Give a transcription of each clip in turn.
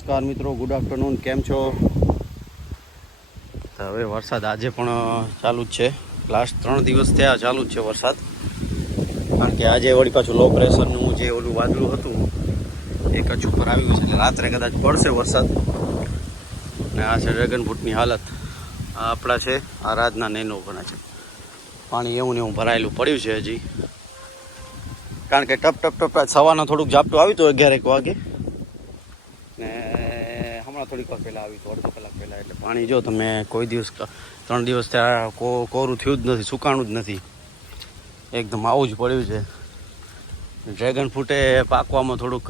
નમસ્કાર મિત્રો, good afternoon. કેમ છો? હવે વરસાદ આજે પણ ચાલુ જ છે. લાસ્ટ 3 દિવસ થયા ચાલુ જ છે વરસાદ. કારણ કે આજે વળી પાછું લો પ્રેશરનું જે ઓલું વાદળું હતું એ કચ્છ ઉપર આવ્યું છે, એટલે રાત્રે કદાચ પડશે વરસાદ. ને આ છે ડ્રેગન ફ્રૂટની હાલત. આ આપણા છે, આ રાજના નેનો ઘણા છે. પાણી એવું ને એવું ભરાયેલું પડ્યું છે હજી. કારણ કે ટપ ટપ ટપ સવારનું થોડુંક ઝાપટું આવ્યું હતું 11-1 વાગે, ને હમણાં થોડીક વાર પહેલાં આવ્યું હતું, અડધો કલાક પહેલાં. એટલે પાણી જો તમે કોઈ દિવસ 3 દિવસ ત્યાં કોરું થયું જ નથી, સુકાણું જ નથી, એકદમ આવું જ પડ્યું છે. ડ્રેગન ફ્રૂટે પાકવામાં થોડુંક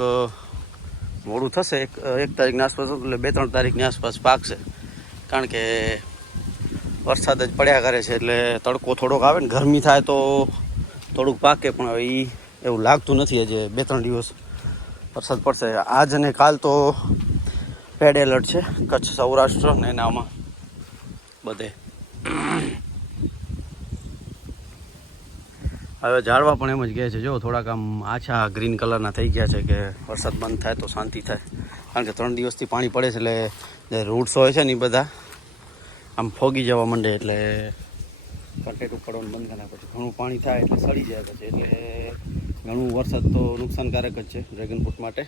મોડું થશે, 1 તારીખની આસપાસ, એટલે 2-3 તારીખની આસપાસ પાકશે. કારણ કે વરસાદ જ પડ્યા કરે છે, એટલે તડકો થોડોક આવે ને ગરમી થાય તો થોડુંક પાકે. પણ હવે એ એવું લાગતું નથી. હજી 2-3 દિવસ વરસાદ પડશે. આજ અને કાલ તો રેડ એલર્ટ છે કચ્છ, સૌરાષ્ટ્ર ને એનામાં બધે. હવે ઝાડવા પણ એમ જ કહે છે, જો થોડાક આમ આછા ગ્રીન કલરના થઈ ગયા છે કે વરસાદ બંધ થાય તો શાંતિ થાય. કારણ કે 3 દિવસથી પાણી પડે છે, એટલે જે રૂટ્સ હોય છે ને એ બધા આમ ફોગી જવા માંડે, એટલે કન્ટેટ ઉપાડવાનું બંધ કરી નાખે. પછી ઘણું પાણી થાય એટલે સડી જાય પછી. એટલે ઘણું વરસાદ તો નુકસાનકારક જ છે ડ્રેગન ફ્રૂટ માટે.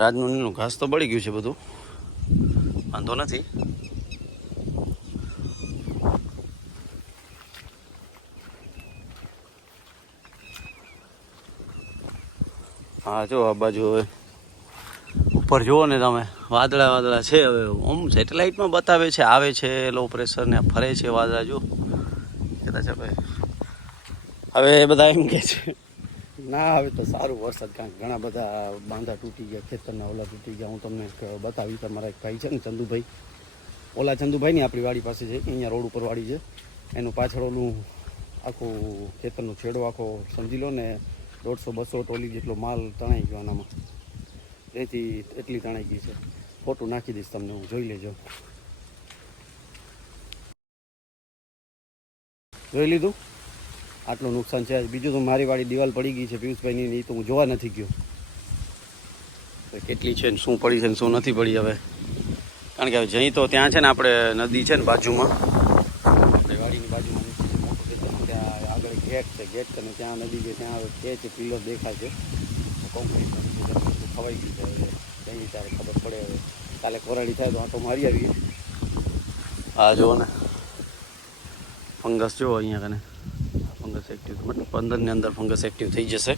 રાજનું ઘાસ તો બળી ગયું છે બધું, વાંધો નથી. હા જો આ બાજુ હવે ઉપર જુઓ ને તમે, વાદળા છે. હવે આમ સેટેલાઇટમાં બતાવે છે આવે છે લો પ્રેશર ને ફરે છે વાદળા. જો કદાચ હવે બધા એમ કહે છે ના આવે તો સારું વરસાદ. કારણ કે ઘણા બધા બાંધા તૂટી ગયા, ખેતરના ઓલા તૂટી ગયા. હું તમને બતાવી, તમારા એક ભાઈ છે ને ચંદુભાઈ, ઓલા ચંદુભાઈ ની આપણી વાડી પાસે છે, અહીંયા રોડ ઉપર વાડી છે. એનું પાછળ ઓલું આખું ખેતરનો છેડો આખો સમજી લો ને 150-200 ટોલી જેટલો માલ તણાઈ ગયો આનામાં. રેતી એટલી તણાઈ ગઈ છે. ફોટો નાખી દઈશ તમને, હું જોઈ લેજો. જોઈ લીધું? આટલું નુકસાન છે. બીજું તો મારી વાળી દિવાલ પડી ગઈ છે પિયુષભાઈની, એ તો હું જોવા નથી ગયો કેટલી છે ને શું પડી છે ને શું નથી પડી. હવે કારણ કે હવે જઈ તો ત્યાં છે ને, આપણે નદી છે ને બાજુમાં, આપણે વાડીની બાજુમાં મોટું ખેતર, ત્યાં આગળ ગેટ છે. ગેટ અને ત્યાં નદી છે, ત્યાં હવે કે છે પિલર દેખાય છે. કોન્ક્રીટ ખવાઈ ગયું છે. હવે જઈ ત્યારે ખબર પડે. હવે કાલે કોરાડી થાય તો આટો મારી આવીએ. હા જુઓ ને ફંગસ જુઓ અહીંયા કને, ફંગસ એક્ટિવ, મતલબ 15ની અંદર ફંગસ એક્ટિવ થઈ જશે.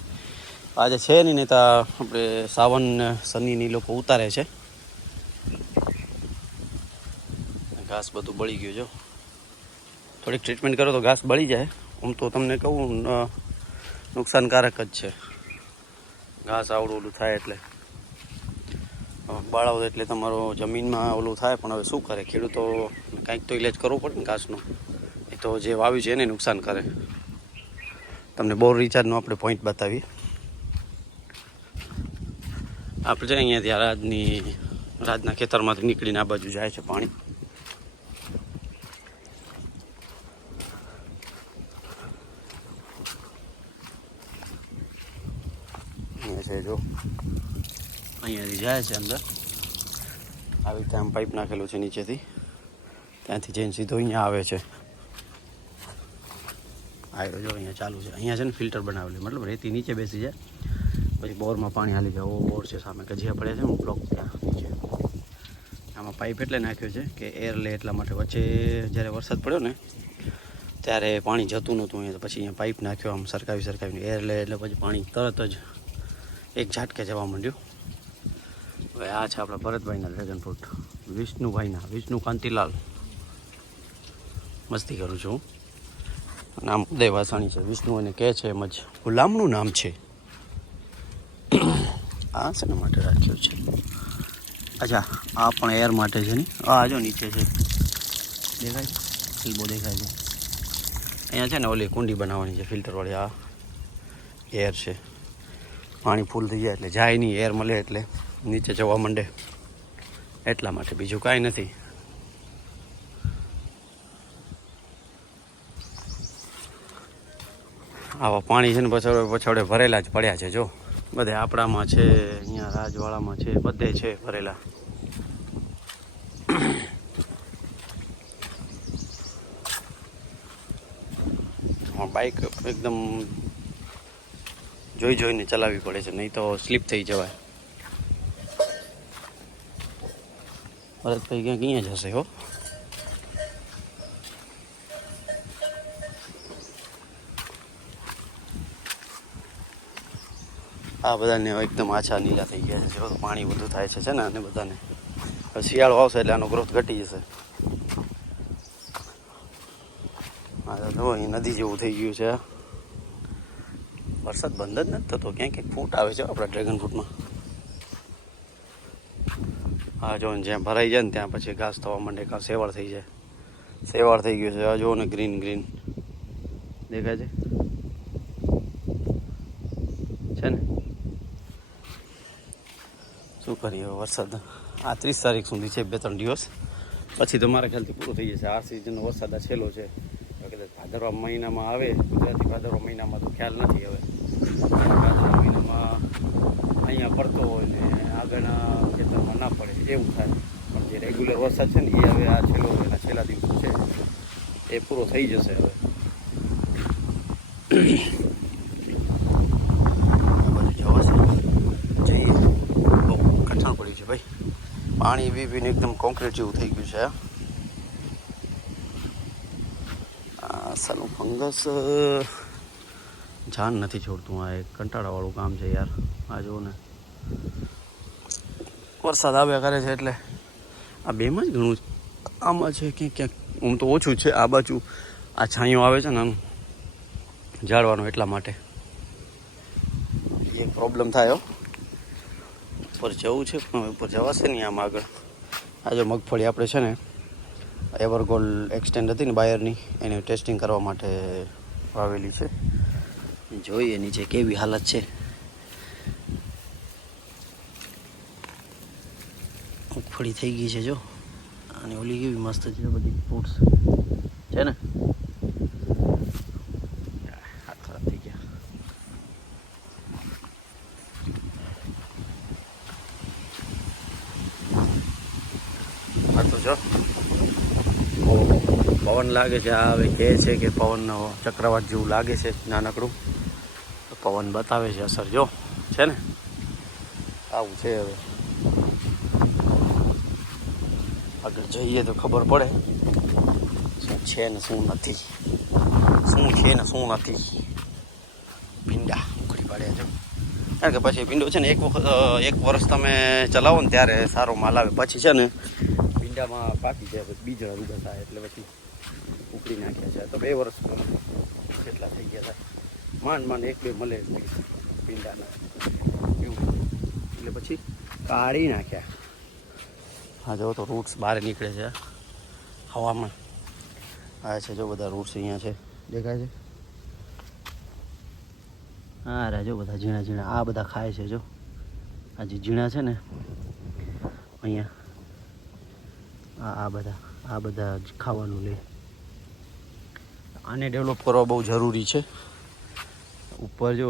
આજે છે નહીં, નહીં તો આપણે સાવન શનિની લોકો ઉતારે છે. ઘાસ બધું બળી ગયું. જો થોડીક ટ્રીટમેન્ટ કરો તો ઘાસ બળી જાય. આમ તો તમને કહું નુકસાનકારક જ છે ઘાસ આવડું ઓલું થાય એટલે. બાળાવો એટલે તમારો જમીનમાં ઓલું થાય. પણ હવે શું કરે ખેડૂતો, કંઈક તો ઇલાજ કરવો પડે ને ઘાસનો. એ તો જે વાવ્યું છે એને નુકસાન કરે. તમને બોર રિચાર્જનો આપણે પોઈન્ટ બતાવીએ. આપણે છે અહીંયાથી રાજના ખેતરમાંથી નીકળીને આ બાજુ જાય છે પાણી. અહીંયા છે જો, અહીંયાથી જાય છે અંદર. આવી રીતે આમ પાઇપ નાખેલું છે નીચેથી, ત્યાંથી જઈને સીધો અહીંયા આવે છે. આવ્યો જો અહીંયા ચાલુ છે. અહીંયા છે ને ફિલ્ટર બનાવેલું, મતલબ રેતી નીચે બેસી જાય, પછી બોરમાં પાણી હાલી જાય. ઓ બોર છે સામે, કજિયા પડે છે હું બ્લોક ત્યાં નીચે. આમાં પાઇપ એટલે નાખ્યો છે કે એર લે એટલા માટે. વચ્ચે જ્યારે વરસાદ પડ્યો ને ત્યારે પાણી જતું નહોતું અહીંયા, પછી અહીંયા પાઇપ નાખ્યો આમ સરકાવીને એર લે, એટલે પછી પાણી તરત જ એક ઝાટકે જવા માંડ્યું. હવે આ છે આપણા ભરતભાઈના ડ્રેગન ફ્રૂટ, વિષ્ણુ કાંતિલાલ. મસ્તી કરું છું હું. નામ ઉદય વાસાણી છે. વિષ્ણુ એને કહે છે એમ જ, ગુલામનું નામ છે. આ છે ને માટે રાખ્યું છે. અચ્છા આ પણ એર માટે છે ને. આ જો નીચે છે, દેખાય છે, ફિલ્બો દેખાય છે. અહીંયા છે ને ઓલી કુંડી બનાવવાની છે ફિલ્ટરવાળી. આ એર છે. પાણી ફૂલ થઈ જાય એટલે જાય નહીં, એર મળે એટલે નીચે જવા માંડે, એટલા માટે, બીજું કાંઈ નથી. આવા પાણી છે ને પછાડે ભરેલા જ પડ્યા છે. જો બધે આપણામાં છે, અહીંયા રાજવાળામાં છે, બધે છે ભરેલા. બાઇક એકદમ જોઈ જોઈને ચલાવવી પડે છે, નહીં તો સ્લીપ થઈ જવાય. ભરતભાઈ ક્યાંક અહીંયા જશે હો. આ બધાને એકદમ આછા નીલા થઈ ગયા છે, તો પાણી વધુ થાય છે ને, અને બધાને શિયાળો આવશે એટલે આનો ગ્રોથ ઘટી જશે. હા તો અહીં નદી જેવું થઈ ગયું છે. વરસાદ બંધ જ નથી થતો, ક્યાંક ક્યાંક ફૂટ આવે છે આપણા ડ્રેગન ફ્રૂટમાં. હા જો જ્યાં ભરાઈ જાય ને ત્યાં પછી ઘાસ થવા માંડે, કાં સેવાળ થઈ જાય. સેવાળ થઈ ગયું છે આ જુઓ ને, ગ્રીન ગ્રીન દેખાય છે ને. શું કરીએ વરસાદ આ 30 તારીખ સુધી છે, 2-3 દિવસ પછી તો મારા ખ્યાલથી પૂરો થઈ જશે. આ સિઝનનો વરસાદ આ છેલ્લો છે. કદાચ ભાદરવા મહિનામાં આવે, ગુજરાતી ભાદરવા મહિનામાં તો ખ્યાલ નથી હવે. ભાદરવા મહિનામાં અહીંયા પડતો હોય ને આગળના ખેતરમાં ના પડે એવું થાય. પણ જે રેગ્યુલર વરસાદ છે ને એ હવે આ છેલ્લો એના છેલ્લા દિવસો છે, એ પૂરો થઈ જશે હવે. પાણી પીને એકદમ કોન્ક્રીટ જેવું થઈ ગયું છે. આ સાલું ફંગસ જાન નથી છોડતું. આ એક કંટાળાવાળું કામ છે યાર. આ જુઓ ને, વરસાદ આવ્યા કરે છે એટલે આ બેમાં જ ઘણું આમાં છે. ક્યાંક ક્યાંક આમ તો ઓછું છે. આ બાજુ આ છાંયો આવે છે ને આનું ઝાડવાનો, એટલા માટે એ પ્રોબ્લેમ થાય. ઉપર જવું છે પણ ઉપર જવાશે નહીં આમ આગળ. આ જો મગફળી આપણે છે ને એવરગોલ્ડ એક્સટેન્ડ હતી ને બાયરની, એને ટેસ્ટિંગ કરવા માટે વાવેલી છે. જોઈએ નીચે કેવી હાલત છે. મગફળી થઈ ગઈ છે જો, અને ઓલી કેવી મસ્ત છે બધી ફ્રૂટ્સ છે ને. હાથ ખરાબ થઈ ગયા. તો જો પવન લાગે છે. આ હવે કહે છે કે પવનનો ચક્રવાત જેવું લાગે છે નાનકડું, તો પવન બતાવે છે અસર જો છે ને. આવું છે. હવે આગળ જઈએ તો ખબર પડે શું છે ને શું નથી, શું છે ને શું નથી. ભીંડા ઉખડી પાડ્યા જો, કારણ કે પછી ભીંડો છે ને એક વર્ષ તમે ચલાવો ને ત્યારે સારો માલ આવે. પછી છે ને ભીંડામાં પાકી જાય, બીજળ રૂગા થાય એટલે પછી ઉકળી નાખ્યા છે. તો 2 વર્ષ કેટલા થઈ ગયા થાય, માંડ 1-2 મળે ભીંડાના એવું, એટલે પછી કાઢી નાખ્યા. હા જો તો રૂટ્સ બહાર નીકળે છે હવામાં. આ છે જો બધા રૂટ્સ અહીંયા છે, દેખાય છે. હા રા જો બધા ઝીણા ઝીણા આ બધા ખાય છે જો. આ જે ઝીણા છે ને અહીંયા, આ બધા જ ખાવાનું લે. આને ડેવલપ કરવા બહુ જરૂરી છે. ઉપર જો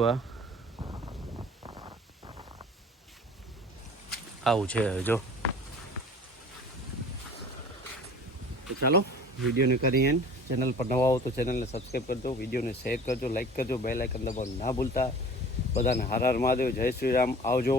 આવું છે હવે જો. તો ચાલો વિડીયોને કરી એન્ડ. ચેનલ પર નવા હો તો ચેનલને સબસ્ક્રાઈબ કરજો, વિડીયોને શેર કરજો, લાઈક કરજો, બેલ આઇકન દબાવવાનું ના ભૂલતા. બધાને હર હર મહાદેવ, જય શ્રી રામ, આવજો.